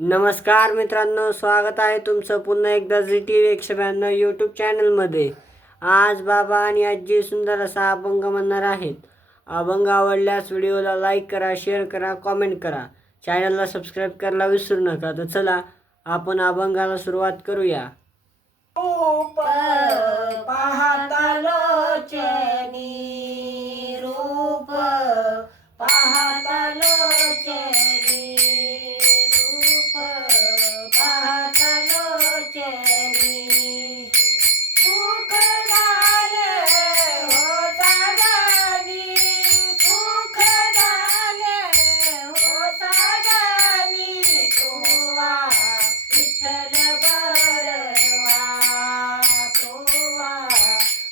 नमस्कार मित्रांनो स्वागत आहे तुमचं पुन्हा एकदा झी टी व्ही एकशे ब्याण्णव यूट्यूब चॅनलमध्ये आज बाबा आणि आजी सुंदर असा अभंग म्हणणार आहेत. अभंग आवडल्यास व्हिडिओला लाईक करा शेअर करा कॉमेंट करा. चॅनलला सबस्क्राईब करायला विसरू नका. तर चला आपण अभंगाला सुरुवात करूया.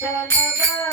Shalala.